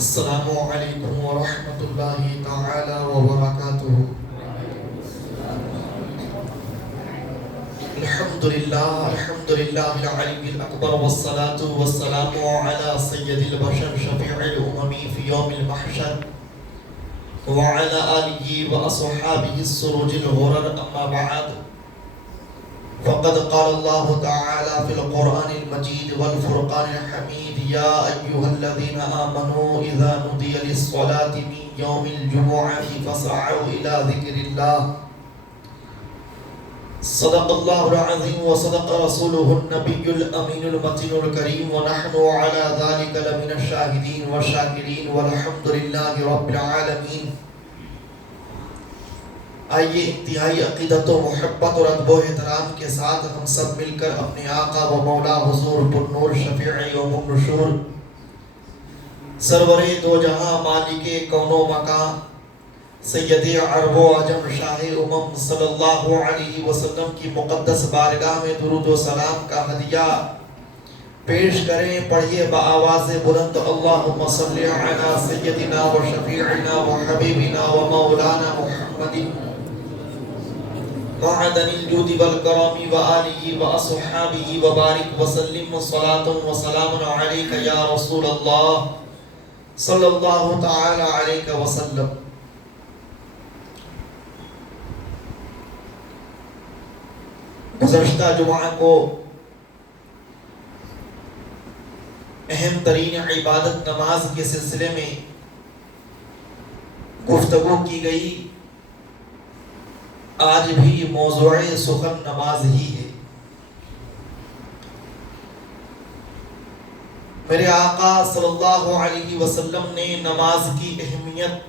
السلام علیکم ورحمۃ اللہ تعالی وبرکاتہ۔ الحمد للہ العلی الاکبر والصلاة والسلام علی سید البشر شفیع الامم فی یوم المحشر وعلی آلہ واصحابہ السرج الغرر، اما بعد فقد قال اللہ تعالی فی القرآن المجید والفرقان الحمید: یا ایہا الذین آمنوا اذا نودی للصلاة من یوم الجمعۃ فاسعوا الی ذکر اللہ۔ صدق اللہ العظیم وصدق رسولہ النبی الامین المتین الکریم، ونحن علی ذلک لمن الشاہدین والشاکرین والحمد للہ رب العالمین۔ آئیے انتہائی عقیدت و محبت اور ادب و احترام کے ساتھ ہم سب مل کر اپنے آقا و مولا حضور پرنور شفیع یوم النشور، سرور دو جہاں مالک کون و مکان، سید عرب و عجم شاہ امم صلی اللہ علیہ وسلم کی مقدس بارگاہ میں درود و سلام کا ہدیہ پیش کریں۔ پڑھیے بآواز بلند: اللہم صلی علی سیدنا و شفیعنا و حبیبنا و مولانا محمد معدن الجود والکرم و آلہ و اصحابہ وبارک وسلم صلاۃ و سلام علیک یا رسول اللہ صلی اللہ تعالی علیہ وسلم۔ گزشتہ جمعہ کو اہم ترین عبادت نماز کے سلسلے میں گفتگو کی گئی۔ آج بھی موضوع سخن نماز ہی ہے۔ میرے آقا صلی اللہ علیہ وسلم نے نماز کی اہمیت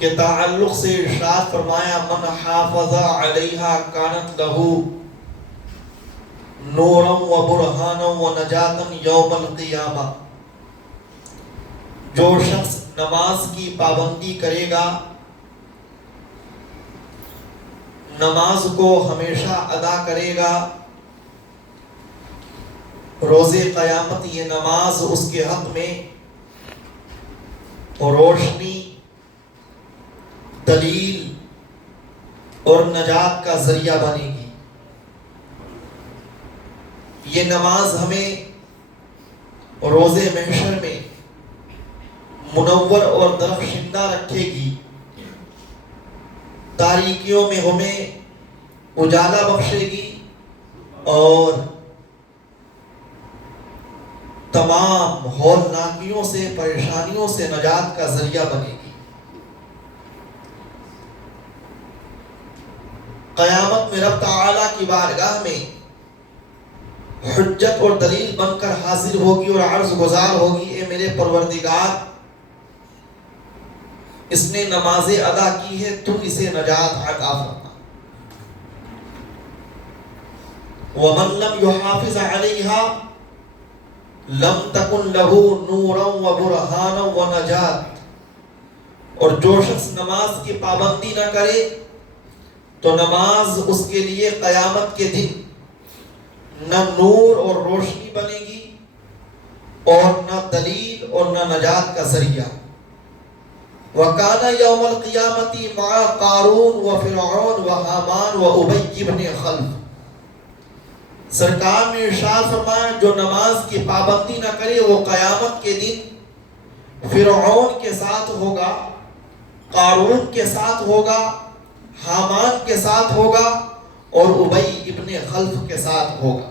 کے تعلق سے ارشاد فرمایا: من حافظ علیہا کانت لہو نورا و برہانا و نجاتا یوم القیامہ۔ جو شخص نماز کی پابندی کرے گا، نماز کو ہمیشہ ادا کرے گا، روز قیامت یہ نماز اس کے حق میں روشنی، دلیل اور نجات کا ذریعہ بنے گی۔ یہ نماز ہمیں روز محشر میں منور اور درخشندہ رکھے گی، تاریکیوں میں ہمیں اجالا بخشے گی اور تمام ہولناکیوں سے، پریشانیوں سے نجات کا ذریعہ بنے گی۔ قیامت میں رب تعالیٰ کی بارگاہ میں حجت اور دلیل بن کر حاضر ہوگی اور عرض گزار ہوگی: اے میرے پروردگار، اس نے نماز ادا کی ہے، تم اسے نجات عطا فرما۔ وَمَن لَّمْ يُحَافِظْ عَلَيْهَا لَمْ تَكُنْ لَهُ نُورًا وَبُرْهَانًا وَنَجَاتًا۔ اور جو شخص نماز کی پابندی نہ کرے تو نماز اس کے لیے قیامت کے دن نہ نور اور روشنی بنے گی اور نہ دلیل اور نہ نجات کا ذریعہ۔ وَكَانَ يَوْمَ الْقِيَامَةِ مَعَ قَارُونَ وَفِرْعَوْنَ وَحَامَانَ وَأُبَيِّ بْنِ خَلْف۔ سرکار نے ارشاد فرمایا: جو نماز کی پابندی نہ کرے وہ قیامت کے دن فرعون کے ساتھ ہوگا، قارون کے ساتھ ہوگا، حامان کے ساتھ ہوگا اور ابی ابن خلف کے ساتھ ہوگا۔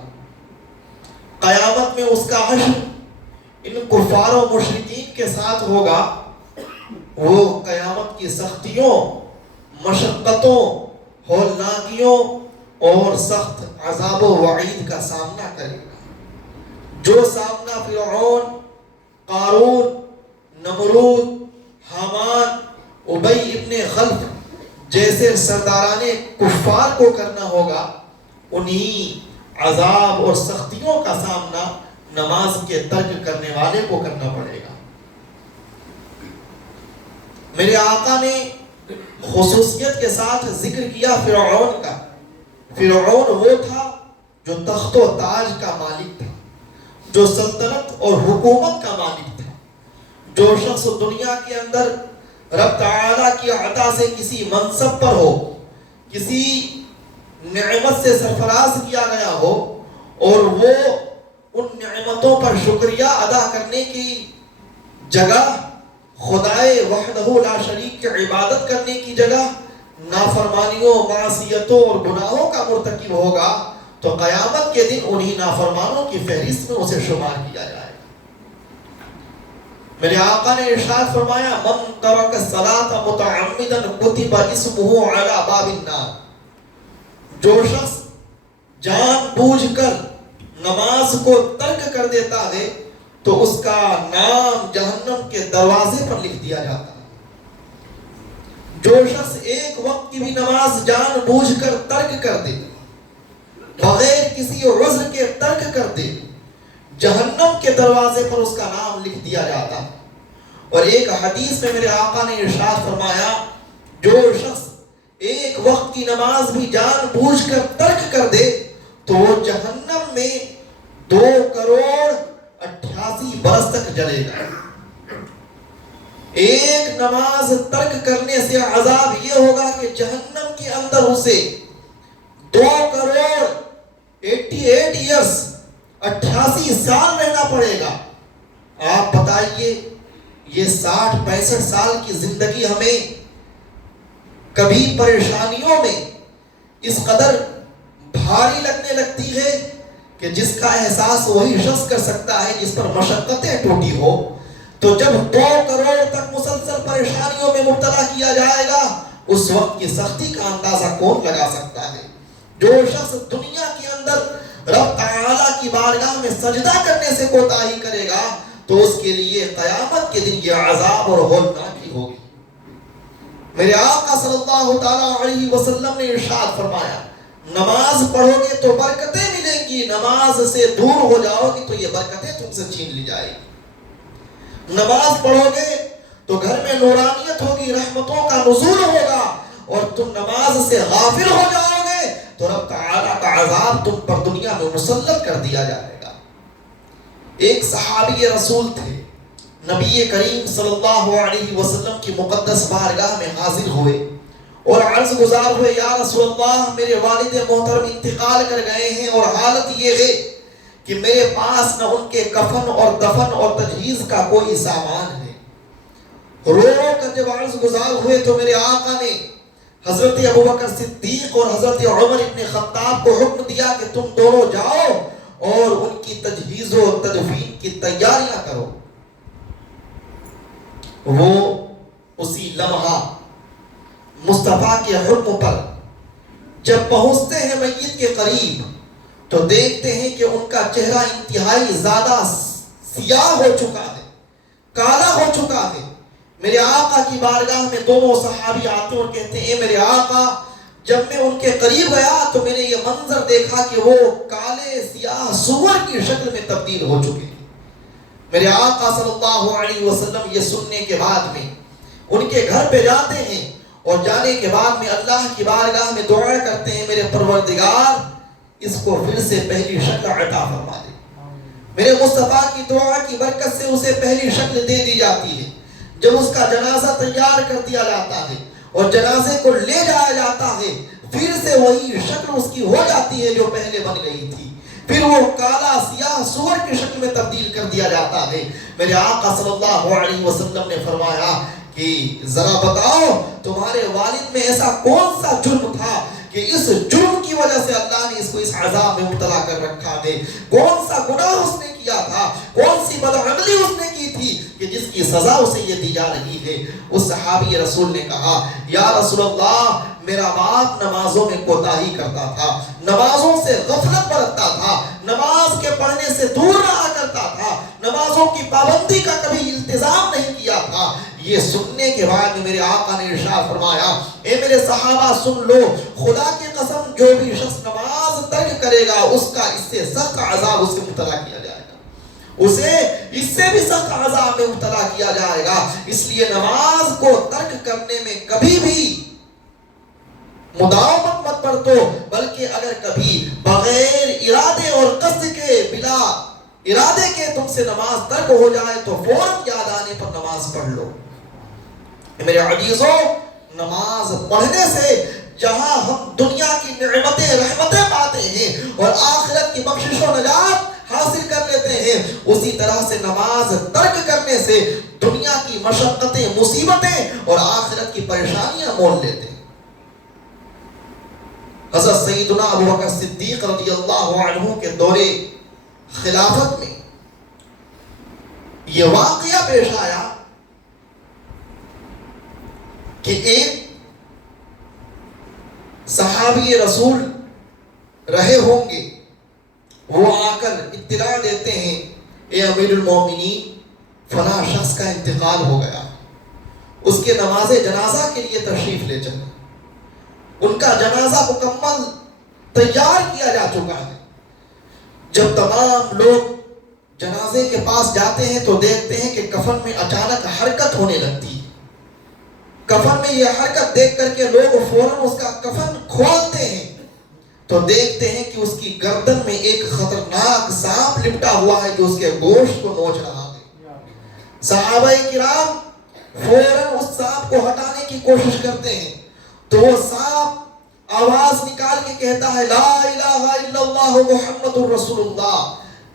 قیامت میں اس کا حشر ان کفار و مشرکین کے ساتھ ہوگا۔ وہ قیامت کی سختیوں، مشقتوں، ہولناکیوں اور سخت عذاب و وعید کا سامنا کرے گا۔ جو سامنا فرعون، قارون، نمرود، حامان، ابی ابن خلف جیسے سرداران کفار کو کرنا ہوگا، انہی عذاب اور سختیوں کا سامنا نماز کے ترک کرنے والے کو کرنا پڑے گا۔ میرے آقا نے خصوصیت کے ساتھ ذکر کیا فرعون کا۔ فرعون وہ تھا جو تخت و تاج کا مالک تھا، جو سلطنت اور حکومت کا مالک تھا. جو شخص دنیا کے اندر رب تعالیٰ کی عطا سے کسی منصب پر ہو, کسی نعمت سے سرفراز کیا گیا ہو, اور وہ ان نعمتوں پر شکریہ ادا کرنے کی جگہ خدائے وحدہ لا شریک کی عبادت کرنے کی جگہ نافرمانیوں, معصیتوں اور گناہوں کا مرتکب ہوگا, تو قیامت کے دن انہی نافرمانوں کی فہرست میں اسے شمار کیا جائے. میرے آقا نے ارشاد فرمایا, من ترک الصلاۃ متعمدا کتب اسمہ علی باب النار. جو شخص جان بوجھ کر نماز کو ترک کر دیتا ہے تو اس کا نام جہنم کے دروازے پر لکھ دیا جاتا ہے. جو شخص ایک وقت کی بھی نماز جان بوجھ کر ترک کر دے, بغیر کسی عذر کے ترک کر دے, جہنم کے دروازے پر اس کا نام لکھ دیا جاتا ہے. اور ایک حدیث میں میرے آقا نے ارشاد فرمایا, جو شخص ایک وقت کی نماز بھی جان بوجھ کر ترک کر دے تو وہ جہنم میں 2,88 برس تک جلے گا. ایک نماز ترک کرنے سے عذاب یہ ہوگا کہ جہنم کے اندر اسے 88 سال رہنا پڑے گا. آپ بتائیے, یہ 60-65 سال کی زندگی ہمیں کبھی پریشانیوں میں اس قدر بھاری لگنے لگتی ہے کہ جس کا احساس وہی شخص کر سکتا ہے جس پر مشقتیں ٹوٹی ہو. تو جب 2 کروڑ تک مسلسل پریشانیوں میں مبتلا کیا جائے گا, اس وقت کی سختی کا اندازہ کون لگا سکتا ہے. جو شخص دنیا کے اندر رب تعالیٰ کی بارگاہ میں سجدہ کرنے سے کوتاہی کرے گا تو اس کے لیے قیامت کے دن یہ عذاب اور ہولناکی ہوگی. میرے آقا صلی اللہ تعالیٰ علیہ وسلم نے ارشاد فرمایا, نماز پڑھو گے تو برکتیں ملیں گی, نماز سے دور ہو جاؤ گی تو یہ برکتیں تم سے چھین لی جائے گی. نماز پڑھو گے تو گھر میں نورانیت ہوگی, رحمتوں کا نزول ہوگا, اور تم نماز سے غافل ہو جاؤ گے تو رب تعالیٰ کا عذاب تم پر دنیا میں مسلط کر دیا جائے گا. ایک صحابی رسول تھے, نبی کریم صلی اللہ علیہ وسلم کی مقدس بارگاہ میں حاضر ہوئے اور عرض گزار ہوئے, یا رسول اللہ, میرے والد محترم انتقال کر گئے ہیں اور حالت یہ ہے کہ میرے پاس نہ ان کے کفن اور دفن اور تجہیز کا کوئی سامان ہے. رو رو کر جب عرض گزار ہوئے تو میرے آقا نے حضرت ابوبکر صدیق اور حضرت عمر ابن خطاب کو حکم دیا کہ تم دونوں جاؤ اور ان کی تجہیز و تدفین کی تیاریاں کرو. وہ اسی لمحہ مصطفیٰ کے حکم پر جب پہنچتے ہیں میت کے قریب تو دیکھتے ہیں کہ ان کا چہرہ انتہائی زیادہ سیاہ ہو چکا ہے, کالا ہو چکا ہے. میرے آقا کی بارگاہ میں دونوں صحابی آتے اور کہتے ہیں, اے میرے آقا, جب میں ان کے قریب گیا تو میں نے یہ منظر دیکھا کہ وہ کالے سیاہ سور کی شکل میں تبدیل ہو چکے ہیں. میرے آقا صلی اللہ علیہ وسلم یہ سننے کے بعد میں ان کے گھر پہ جاتے ہیں اور جانے کے بعد میں اللہ کی بارگاہ میں دعا کرتے ہیں, میرے پروردگار, اس کو پھر سے پہلی شکل عطا فرما دے. میرے مصطفیٰ کی دعا کی برکت سے اسے پہلی شکل دے دی جاتی ہے. جب اس کا جنازہ تیار کر دیا جاتا ہے اور جنازے کو لے جایا جاتا ہے, پھر سے وہی شکل اس کی ہو جاتی ہے جو پہلے بن گئی تھی. پھر وہ کالا سیاہ سور کی شکل میں تبدیل کر دیا جاتا ہے. میرے آقا صلی اللہ علیہ وسلم نے فرمایا کہ ذرا بتاؤ, تمہارے والد میں ایسا کون سا جرم تھا کہ اس جرم کی وجہ سے اللہ نے اس کو اس عذاب میں مبتلا کر رکھا ہے؟ کون سا گناہ اس نے کیا تھا, کون سی بدعملی اس نے کی تھی کہ جس کی سزا اسے یہ دی جا رہی ہے؟ اس صحابی رسول نے کہا, یا رسول اللہ, میرا باپ نمازوں میں کوتاہی کرتا تھا, نمازوں سے غفلت برتتا تھا, نماز کے پڑھنے سے دور رہا کرتا تھا, نمازوں کی پابندی کا کبھی التزام نہیں کیا تھا. یہ سننے کے بعد میرے آقا نے ارشاد فرمایا, اے میرے صحابہ سن لو, خدا کی قسم, جو بھی شخص نماز ترک کرے گا اس کا اس سے سخت عذاب اس سے مبتلا کیا جائے گا, اسے اس سے بھی سخت عذاب میں مبتلا کیا جائے گا. اس لیے نماز کو ترک کرنے میں کبھی بھی مداومت مت برتو, بلکہ اگر کبھی بغیر ارادے اور قصد کے بلا ارادے کے تم سے نماز ترک ہو جائے تو فوراً یاد آنے پر نماز پڑھ لو۔ میرے عزیزوں، نماز پڑھنے سے جہاں ہم دنیا کی نعمتیں رحمتیں پاتے ہیں اور آخرت کی بخشش و نجات حاصل کر لیتے ہیں، اسی طرح سے نماز ترک کرنے سے دنیا کی مشقتیں، مصیبتیں اور آخرت کی پریشانیاں مول لیتے ہیں۔ حضرت سیدنا ابو بکر صدیق رضی اللہ عنہ کے دور خلافت میں یہ واقعہ پیش آیا کہ ایک صحابی رسول رہے ہوں گے، وہ آ کر اطلاع دیتے ہیں، اے امیر المومنین، فلاں شخص کا انتقال ہو گیا، اس کے نماز جنازہ کے لیے تشریف لے چلیں۔ ان کا جنازہ مکمل تیار کیا جا چکا ہے۔ جب تمام لوگ جنازے کے پاس جاتے ہیں تو دیکھتے ہیں کہ کفن میں اچانک حرکت ہونے لگتی ہے۔ کفن میں یہ حرکت دیکھ کر کے لوگ فوراً اس کا کفن کھولتے ہیں تو دیکھتے ہیں کہ اس کی گردن میں ایک خطرناک سانپ لپٹا ہوا ہے جو اس کے گوشت کو نوچ رہا ہے۔ صحابہ کرام فوراً اس سانپ کو ہٹانے کی کوشش کرتے ہیں تو وہ سانپ آواز نکال کے کہتا ہے، لا الہ الا اللہ محمد الرسول اللہ،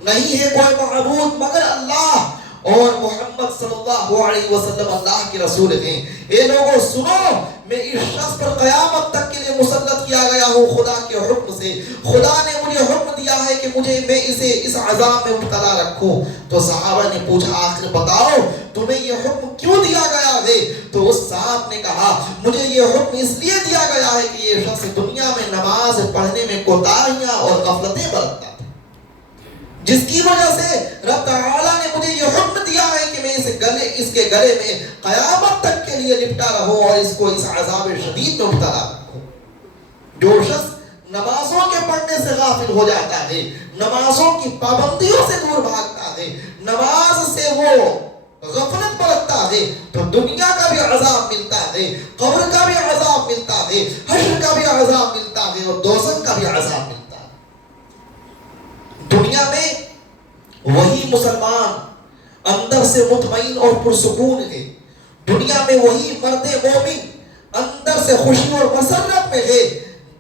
نہیں ہے کوئی معبود مگر اللہ اور محمد صلی اللہ علیہ وسلم اللہ کے رسول ہیں۔ اے لوگوں سنو، میں اس شخص پر قیامت تک کے لیے مسلط کیا گیا ہوں خدا کے حکم سے۔ خدا نے مجھے حکم دیا ہے کہ میں اسے اس عذاب میں مبتلا رکھوں۔ تو صحابہ نے پوچھا، آخر بتاؤ تمہیں یہ حکم کیوں دیا گیا ہے؟ تو اس صاحب نے کہا، مجھے یہ حکم اس لیے دیا گیا ہے کہ یہ شخص دنیا میں نماز پڑھنے میں کوتاہیاں اور غفلتیں برتتا تھا، جس کی وجہ سے رب تعالیٰ نے مجھے یہ حکم دیا ہے کہ میں اس کے گلے میں قیامت تک کے لیے لپٹا رہوں اور اس کو اس عذاب شدید میں مبتلا رکھوں۔ جو شخص نمازوں کے پڑھنے سے غافل ہو جاتا ہے، نمازوں کی پابندیوں سے دور بھاگتا ہے، نماز سے وہ غفلت برتتا ہے تو دنیا کا بھی عذاب ملتا ہے، قبر کا بھی عذاب ملتا ہے، حشر کا بھی عذاب ملتا ہے اور دوزخ کا بھی عذاب ملتا ہے۔ دنیا میں وہی مسلمان اندر سے مطمئن اور پرسکون ہے، دنیا میں وہی مرد مومن اندر سے خوشی اور مسرت میں ہے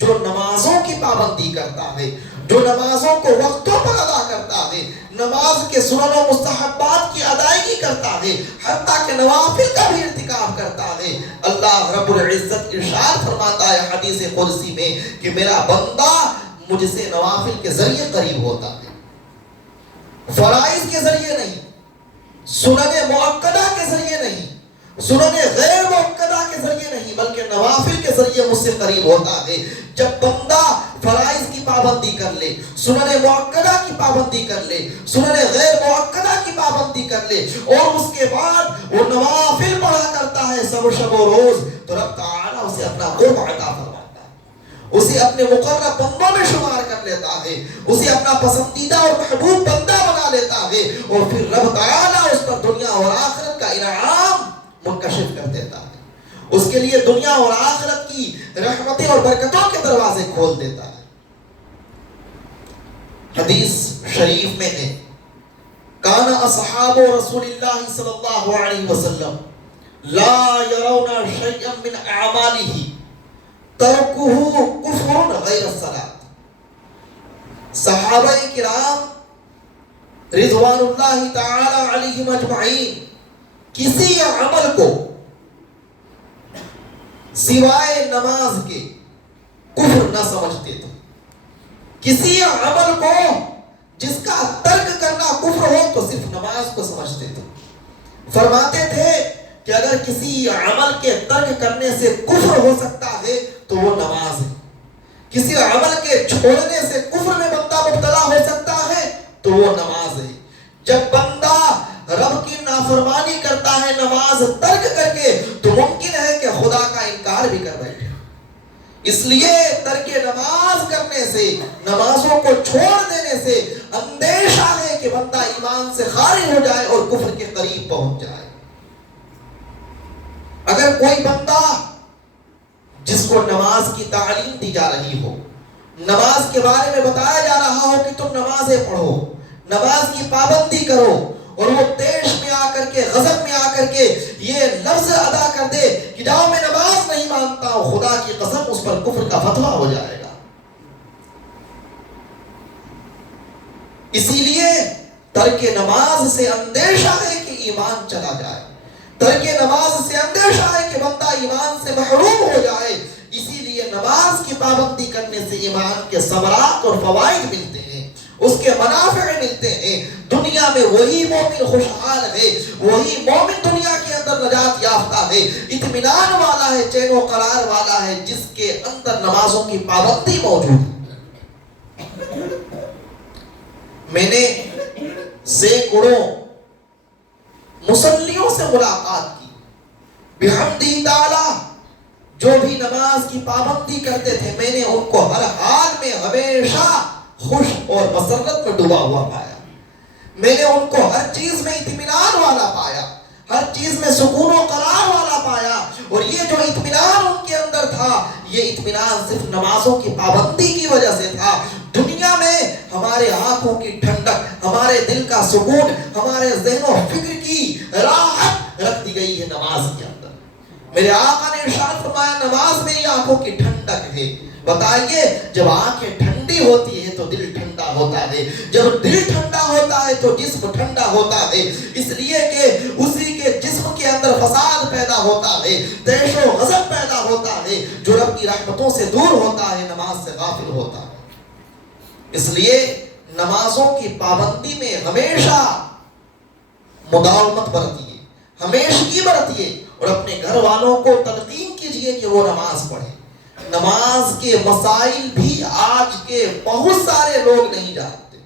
جو نمازوں کی پابندی کرتا ہے، جو نمازوں کو وقتوں پر ادا کرتا ہے، نماز کے سنن و مستحبات کی ادائیگی کرتا ہے، حتیٰ کہ نوافل کا بھی ارتکاب کرتا ہے۔ اللہ رب العزت ارشاد فرماتا ہے حدیث قدسی میں کہ میرا بندہ مجھ سے نوافل کے ذریعے قریب ہوتا ہے، فرائض کے ذریعے نہیں، سنن مؤکدہ کے ذریعے نہیں، سنن غیر مؤکدہ کے ذریعے نہیں، بلکہ نوافل کے ذریعے مجھ سے قریب ہوتا ہے۔ جب بندہ فرائض کی پابندی کر لے، سنن مؤکدہ کی پابندی کر لے، سنن غیر مؤکدہ کی پابندی کر لے اور اس کے بعد وہ نوافل پڑھا کرتا ہے سب شب و روز، تو رب تعالیٰ اسے اپنا قرب عطا فرماتا ہے، اسے اپنے مقرب بندوں میں شمار کر لیتا ہے، اسے اپنا پسندیدہ اور محبوب بندہ بنا لیتا ہے اور پھر رب تعالیٰ اس پر دنیا اور آخرت کا انعام منکشف کر دیتا ہے، اس کے لیے دنیا اور آخرت کی رحمتیں اور برکتوں کے دروازے کھول دیتا ہے۔ حدیث شریف میں ہے، کان اصحاب رسول اللہ صلی اللہ علیہ وسلم لا يرون شيئا من اعماله ترکہ کفر غیر الصلاۃ۔ صحابہ کرام رضوان اللہ تعالی علیہم اجمعین کسی عمل کو سوائے نماز کے کفر نہ سمجھتے تھے، کسی عمل کو جس کا ترک کرنا کفر ہو تو صرف نماز کو سمجھتے تھے۔ فرماتے تھے کہ اگر کسی عمل کے ترک کرنے سے کفر ہو سکتا ہے تو وہ نماز ہے، کسی عمل کے چھوڑنے سے کفر میں بندہ مبتلا ہو سکتا ہے تو وہ نماز ہے۔ جب بندہ رب کی نافرمانی کرتا ہے نماز ترک کر کے تو ممکن ہے کہ خدا کا انکار بھی کر بیٹھے، اس لیے ترک نماز کرنے سے، نمازوں کو چھوڑ دینے سے اندیشہ ہے کہ بندہ ایمان سے خارج ہو جائے اور کفر کے قریب پہنچ جائے۔ اگر کوئی بندہ جس کو نماز کی تعلیم دی جا رہی ہو، نماز کے بارے میں بتایا جا رہا ہو کہ تم نمازیں پڑھو، نماز کی پابندی کرو اور وہ تیش میں آ کر کے غضب میں آ کر کے یہ لفظ ادا کر دے کہ جاؤ میں نماز نہیں مانتا ہوں، خدا کی قسم اس پر کفر کا فتویٰ ہو جائے گا۔ اسی لیے ترک نماز سے اندیشہ ہے کہ ایمان چلا جائے، ترک نماز سے اندیشہ ہے کہ بندہ ایمان سے محروم ہو جائے۔ اسی لیے نماز کی پابندی کرنے سے ایمان کے ثمرات اور فوائد ملتے ہیں، اس کے منافع ملتے ہیں۔ دنیا میں وہی مومن خوشحال ہے، وہی مومن دنیا کے اندر نجات یافتہ ہے، اطمینان والا ہے، چین و قرار والا ہے، جس کے اندر نمازوں کی پابندی موجود ہے۔ میں نے سینکڑوں مصلیوں سے ملاقات کی، بحمدہ تعالی جو بھی نماز کی پابندی کرتے تھے، میں نے ان کو ہر حال میں ہمیشہ خوش اور مسرت میں ڈوبا ہوا پایا۔ میں نے ان کو ہر چیز میں اطمینان والا پایا، ہر چیز میں سکون و قرار والا پایا، اور یہ جو اطمینان ان کے اندر تھا، یہ اطمینان صرف نمازوں کی پابندی کی وجہ سے تھا۔ دنیا میں ہمارے آنکھوں کی ٹھنڈک، ہمارے دل کا سکون، ہمارے ذہن و فکر کی راحت رکھ دی گئی ہے نماز کے اندر۔ میرے آقا نے ارشاد فرمایا نماز میری آنکھوں کی ٹھنڈک ہے۔ بتائیے جب آنکھیں ٹھنڈی ہوتی ہے تو دل ٹھنڈا ہوتا ہے، جب دل ٹھنڈا ہوتا ہے تو جسم ٹھنڈا ہوتا ہے، اس لیے کہ اسی کے جسم کے اندر فساد پیدا ہوتا ہے، طیش و غضب پیدا ہوتا ہے، جو رب کی رحمتوں سے دور ہوتا ہے نماز سے غافل ہوتا ہے۔ اس لیے نمازوں کی پابندی میں ہمیشہ مداومت برتیے، ہمیشگی برتیے، اور اپنے گھر والوں کو تلقین کیجئے کہ وہ نماز پڑھیں۔ نماز کے مسائل بھی آج کے بہت سارے لوگ نہیں جانتے،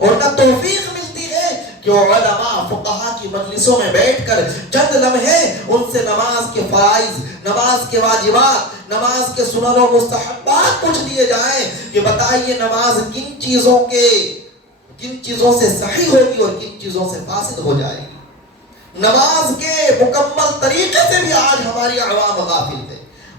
اور نہ توفیق ملتی ہے کہ وہ علماء فقہا کی مجلسوں میں بیٹھ کر چند لمحے ان سے نماز کے فرائض، نماز کے واجبات، نماز کے سنن و مستحبات پوچھ لیے جائیں کہ بتائیے نماز کن چیزوں سے صحیح ہوگی اور کن چیزوں سے فاسد ہو جائے گی۔ نماز کے مکمل طریقے سے بھی آج ہماری عوام غافل ہے،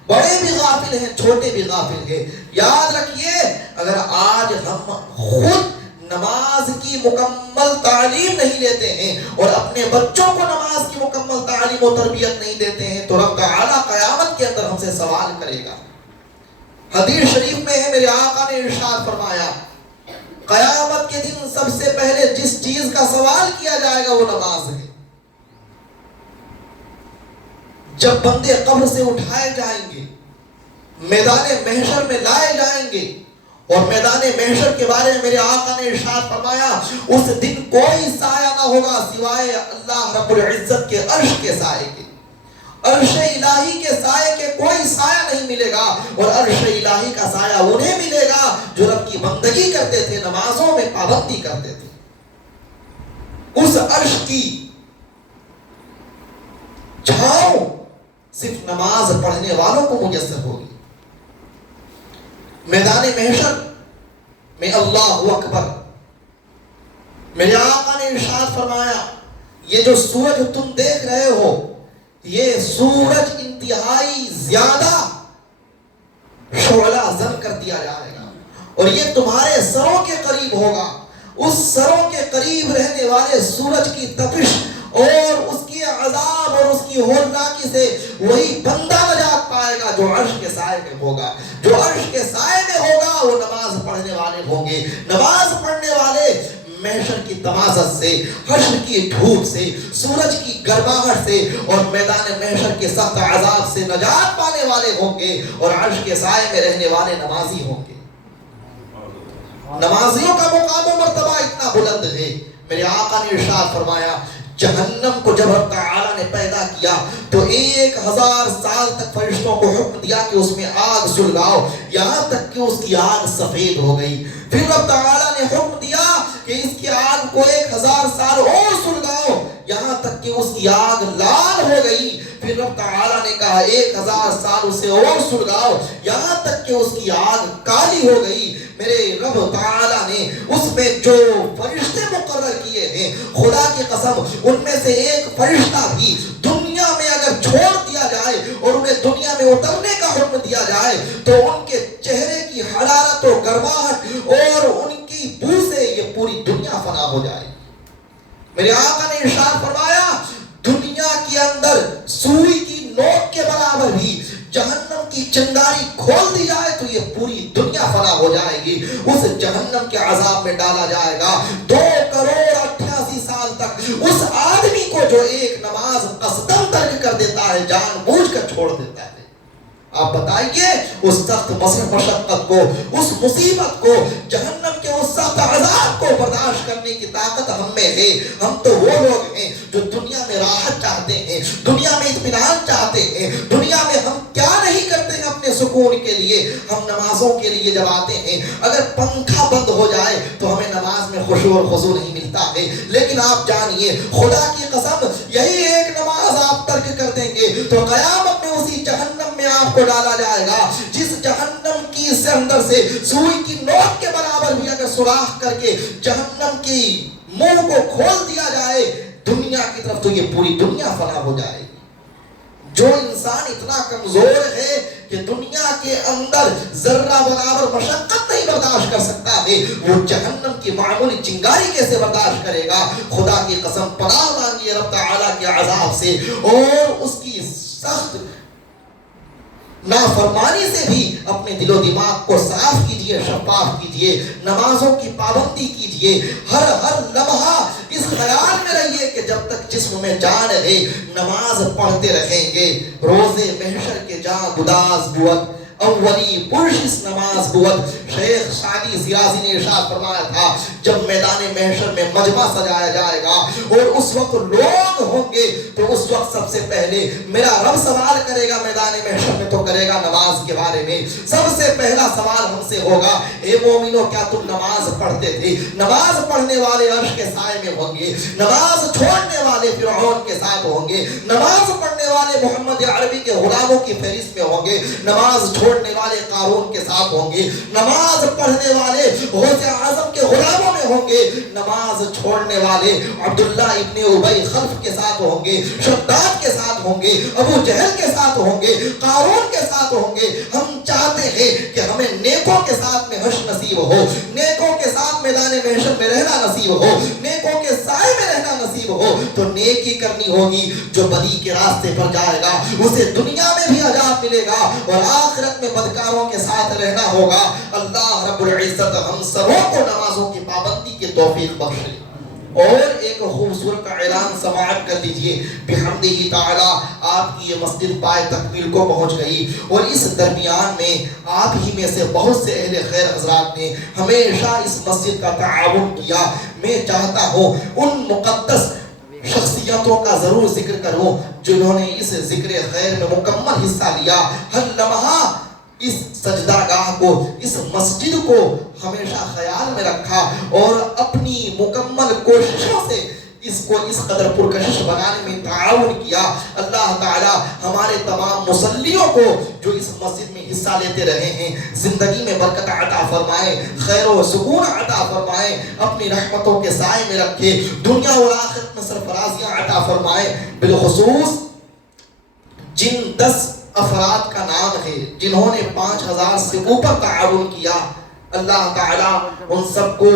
بڑے بھی غافل ہیں، چھوٹے بھی غافل ہیں۔ یاد رکھیے اگر آج ہم خود نماز کی مکمل تعلیم نہیں لیتے ہیں اور اپنے بچوں کو نماز کی مکمل تعلیم و تربیت نہیں دیتے ہیں تو رب تعالیٰ قیامت کے اندر ہم سے سوال کرے گا۔ حدیث شریف میں ہے، میرے آقا نے ارشاد فرمایا قیامت کے دن سب سے پہلے جس چیز کا سوال کیا جائے گا وہ نماز ہے۔ جب بندے قبر سے اٹھائے جائیں گے، میدان محشر میں لائے جائیں گے، اور میدان محشر کے بارے میں میرے آقا نے ارشاد فرمایا اس دن کوئی سایہ نہ ہوگا سوائے اللہ رب العزت کے عرش کے سائے کے، عرش الہی کے سائے کے کوئی سایہ نہیں ملے گا، اور عرش الہی کا سایہ انہیں ملے گا جو رب کی بندگی کرتے تھے، نمازوں میں پابندی کرتے تھے۔ اس عرش کی چھاؤں صرف نماز پڑھنے والوں کو میسر ہوگی۔ میدان محشر میں اللہ اکبر، میرے آقا نے ارشاد فرمایا یہ جو سورج تم دیکھ رہے ہو، یہ سورج انتہائی زیادہ شعلہ زن کر دیا جائے گا، اور یہ تمہارے سروں کے قریب ہوگا۔ اس سروں کے قریب رہنے والے سورج کی تپش اور اس کی عذاب اور اس کی ہولناکی سے وہی بندہ نجات پائے گا جو عرش کے سائے میں ہوگا۔ جو عرش کے سائے میں ہوگا وہ نماز پڑھنے والے ہوں گے۔ نماز پڑھنے والے محشر کی تمازت سے، حشر کی دھوپ سے، سورج کی گرماہٹ سے اور میدان محشر کے سخت عذاب سے نجات پانے والے ہوں گے، اور عرش کے سائے میں رہنے والے نمازی ہوں گے۔ نمازیوں کا مقام و مرتبہ اتنا بلند ہے، میرے آقا نے ارشاد فرمایا جہنم کو جب رب تعالیٰ نے پیدا کیا تو 1000 سال تک فرشتوں کو حکم دیا کہ اس میں آگ سلگاؤ، یہاں تک کہ اس کی آگ سفید ہو گئی۔ پھر رب تعالیٰ نے حکم دیا کہ اس کی آگ کو 1000 سال اور سلگاؤ، یہاں تک کہ اس کی آگ لال ہو گئی۔ پھر رب تعالیٰ نے کہا 1000 سال اسے اور سلگاؤ، یہاں تک کہ اس کی آگ کالی ہو گئی۔ میرے رب تعالیٰ نے اس میں جو فرشتے مقرر کیے ہیں، خدا کی قسم ان میں سے ایک فرشتہ بھی دنیا میں اگر چھوڑ دیا جائے اور انہیں دنیا میں اترنے کا حکم دیا جائے تو ان کے چہرے کی حرارت و گرماہٹ اور ان کی بو سے یہ پوری دنیا فنا ہو جائے گی۔ میرے آقا نے ارشاد فرمایا دنیا کے اندر سوئی کی نوک کے برابر بھی جہنم کی چنگاری کھول دی جائے تو یہ پوری دنیا فنا ہو جائے گی، اس جہنم کے عذاب میں ڈالا جائے گا 2,88,000 سال تک اس آدمی کو جو ایک نماز قصدن ترک کر دیتا ہے، جان بوجھ کر چھوڑ دیتا ہے۔ آپ بتائیے اس سخت مشقت کو، اس مصیبت کو، جہنم کے اس سخت عذاب کو برداشت کرنے کی طاقت ہم میں ہے۔ ہم تو وہ لوگ ہیں جو دنیا میں راحت چاہتے ہیں، دنیا میں اطمینان چاہتے ہیں، دنیا میں ہم کیا نہیں کرتے ہیں اپنے سکون کے لیے، ہم نمازوں کے لیے جب آتے ہیں اگر پنکھا بند ہو جائے تو ہمیں نماز میں خشوع اور خضوع نہیں ملتا ہے، لیکن آپ جانیے خدا کی قسم یہی ایک نماز آپ ترک کر دیں گے تو قیامت میں اسی جہنم میں آپ کو ڈالا جائے گا جس جہنم کی سے اندر سے سوئی کی نوک کے برابر بھی اگر سوراخ کر کے جہنم کی منہ کو کھول دیا جائے دنیا کی طرف تو یہ پوری دنیا فنا ہو جائے گی۔ جو انسان اتنا کمزور ہے کہ دنیا کے اندر ذرہ برابر مشقت نہیں برداشت کر سکتا ہے، وہ جہنم کی معمولی چنگاری کیسے برداشت کرے گا؟ خدا کی قسم پناہ مانگیے رب تعالیٰ کے عذاب سے اور اس کی سخت نافرمانی سے بھی اپنے دل و دماغ کو صاف کیجئے، شفاف کیجئے، نمازوں کی پابندی کیجئے، ہر لمحہ اس خیال میں رہیے کہ جب تک جسم میں جان ہے نماز پڑھتے رہیں گے۔ روزے محشر کے جاں گداز بود اولی پرشس نماز بود۔ شیخ سعدی زیرازی نے ارشاد فرمایا تھا جب میدان محشر میں مجمع سجایا جائے گا اور اس وقت لوگ ہوں گے تو اس وقت سب سے پہلے میرا رب سوال کرے گا میدان محشر میں تو کرے گا نماز کے بارے میں۔ سب سے پہلا سوال ہم سے ہوگا اے مومنو کیا تم نماز پڑھتے تھے؟ نماز پڑھنے والے عرش کے سائے میں ہوں گے، نماز چھوڑنے والے فرعون کے ساتھ ہوں گے، نماز پڑھنے والے محمد عربی کے غلاموں کی فہرست میں ہوں گے، نماز چھوڑنے والے قارون کے ساتھ ہوں گے، نماز پڑھنے والے غوث اعظم کے غلاموں میں ہوں گے، نماز چھوڑنے والے عبداللہ ابن ابی خلف کے ساتھ ہوں گے، شداد کے ساتھ ہوں گے، ابو جہل کے ساتھ ہوں گے، قارون کے ساتھ ہوں گے۔ ہم چاہتے ہیں کہ ہمیں نیکوں کے ساتھ میں حشر نصیب ہو، نیکوں کے ساتھ میدان محشر میں رہنا نصیب ہو، نیکوں کے سائے میں رہنا نصیب ہو تو نیکی کرنی ہوگی۔ جو بدی کے راستے پر جائے گا اسے دنیا میں بھی عذاب ملے گا اور آخرت میں بدکاروں کے ساتھ رہنا ہوگا۔ اللہ رب العزت ہم سبوں کو نمازوں کی پابندی کی توفیق بخشے۔ اور ایک خوبصورت اعلان سماعت کر لیجئے، بحمدہ تعالی آپ کی یہ مسجد پائے تکمیل کو پہنچ گئی اور اس درمیان میں آپ ہی میں سے بہت سے اہل خیر حضرات نے ہمیشہ اس مسجد کا تعاون کیا۔ میں چاہتا ہوں ان مقدس شخصیتوں کا ضرور ذکر کروں جنہوں نے اس ذکر خیر میں مکمل حصہ لیا، ہر لمحہ اس سجدہ گاہ کو، اس مسجد کو ہمیشہ خیال میں رکھا اور اپنی مکمل کوششوں سے اس کو اس قدر پرکشش بنانے میں تعاون کیا۔ اللہ تعالی ہمارے تمام مصلیوں کو جو اس مسجد میں حصہ لیتے رہے ہیں زندگی میں برکت عطا فرمائے، خیر و سکون عطا فرمائے، اپنی رحمتوں کے سائے میں رکھے، دنیا اور آخرت میں سرفرازیاں عطا فرمائے۔ بالخصوص جن 10 افراد کا نام ہے جنہوں نے 5000 سے اوپر تعاون کیا، اللہ تعالی ان سب کو